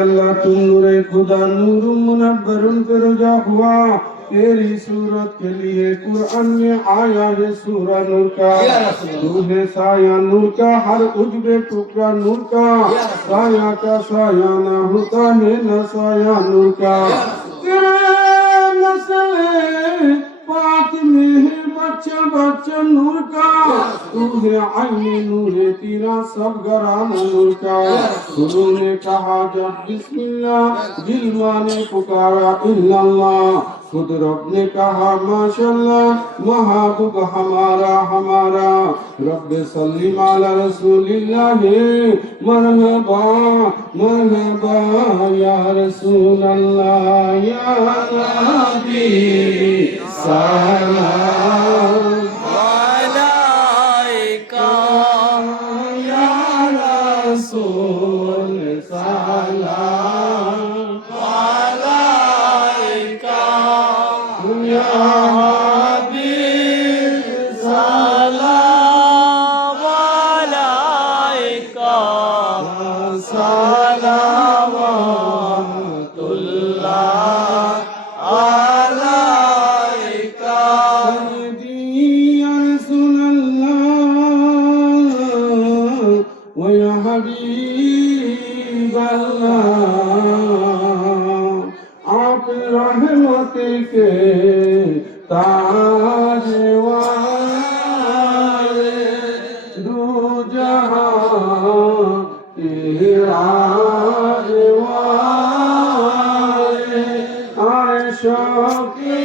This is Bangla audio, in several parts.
اللہ تم نور خدا نور منبر پر جا ہوا تیری صورت کے لیے قرآن میں آیا ہے سورہ نور کا تو ہے سایہ نور کا ہر عجب ٹکڑا نور کا سایہ کا سایہ نہ ہوتا ہے نہ سایہ نور کا بچہ بچہ نور کا۔ تو ہے عین نور تیرا سب گرانا نور کا۔ انہوں نے کہا، جب بسم اللہ دل پکارا اللہ۔ خود رب نے کہا، ماشاءاللہ محبوب ہمارا ہمارا۔ رب سلیم علی رسول اللہ، مرحبا مرحبا، یا رسول اللہ، یا نبی মালাইকা रहमत के ताज वाले दो जहां के राज वाले आयशा की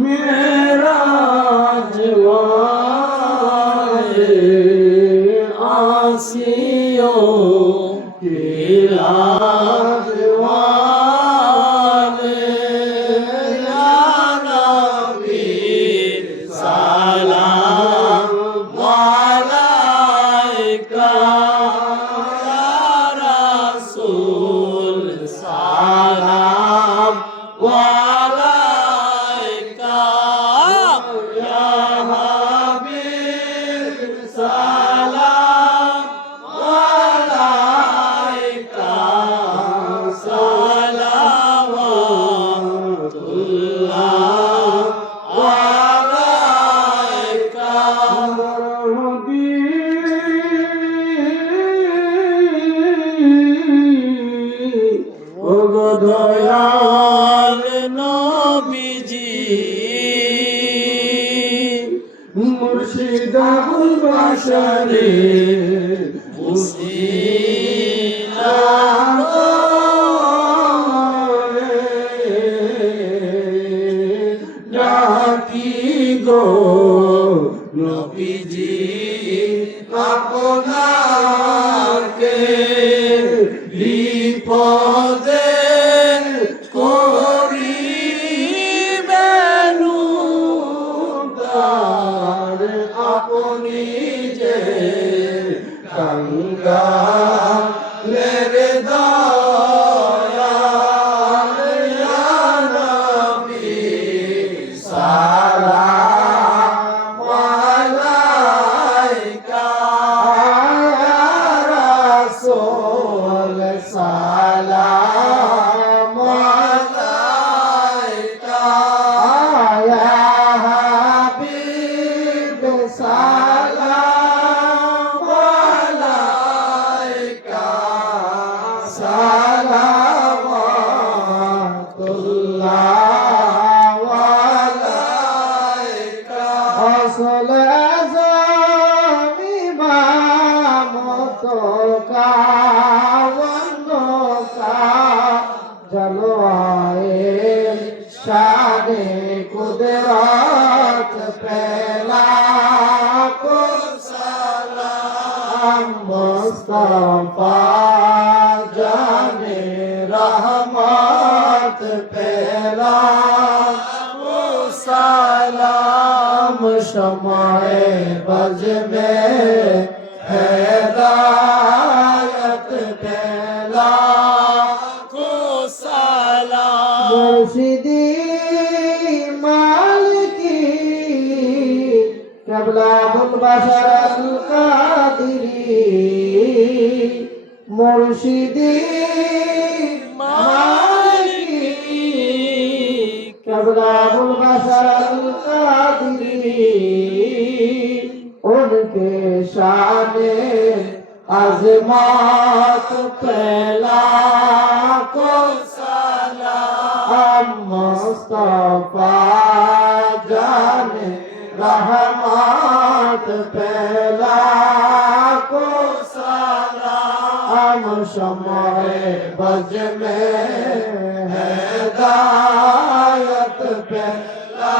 मेरा जवाले आसियों के लाज মুর্শিদাবুল বাসারে ডাকি গো নবীজি আপনাকে আপনি मुस्तफा जाने रहमत पहला सलाम शमाए बज में हैदायत पहला को सलाम मुर्शिदी मालिकी कबला बुल बशर का মুর্শিদি কবলাবুল বাসাল কাদিরি উনকে শানে আজমাত পেলা কো সালাম। মুস্তাফা জানে রহমাত পেলা। বজ में হেদায়ত পেলা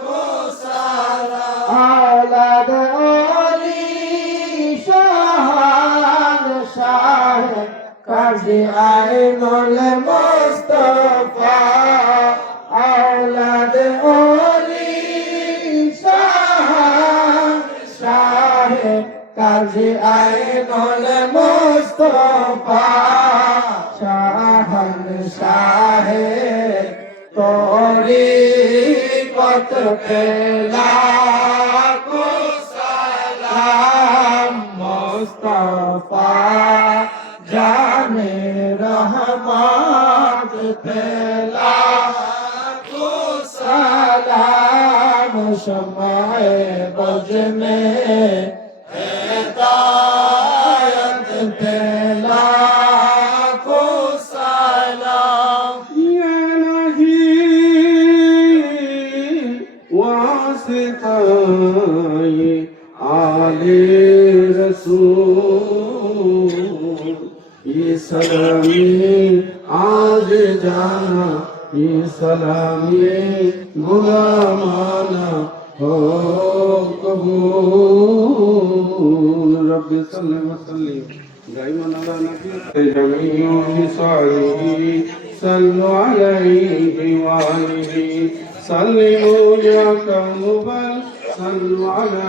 কো সালাম আলাদ ওলি শাহান শাহ কাজী আইনুল মুস্তফা আওলাদ ওলি শাহান শাহ কাজী আইনুল মুস্তফা শাহান শাহ তোরি কত পেলা সালাম মুস্তফা জানে রহমত পেলা সালাম সময় বজ में পেলা یہ سلامی آج جانا، یہ سلامی غلامانا ہو قبول۔ رب صلی وسلم، دائما على نبي جميع بصالحه صلوا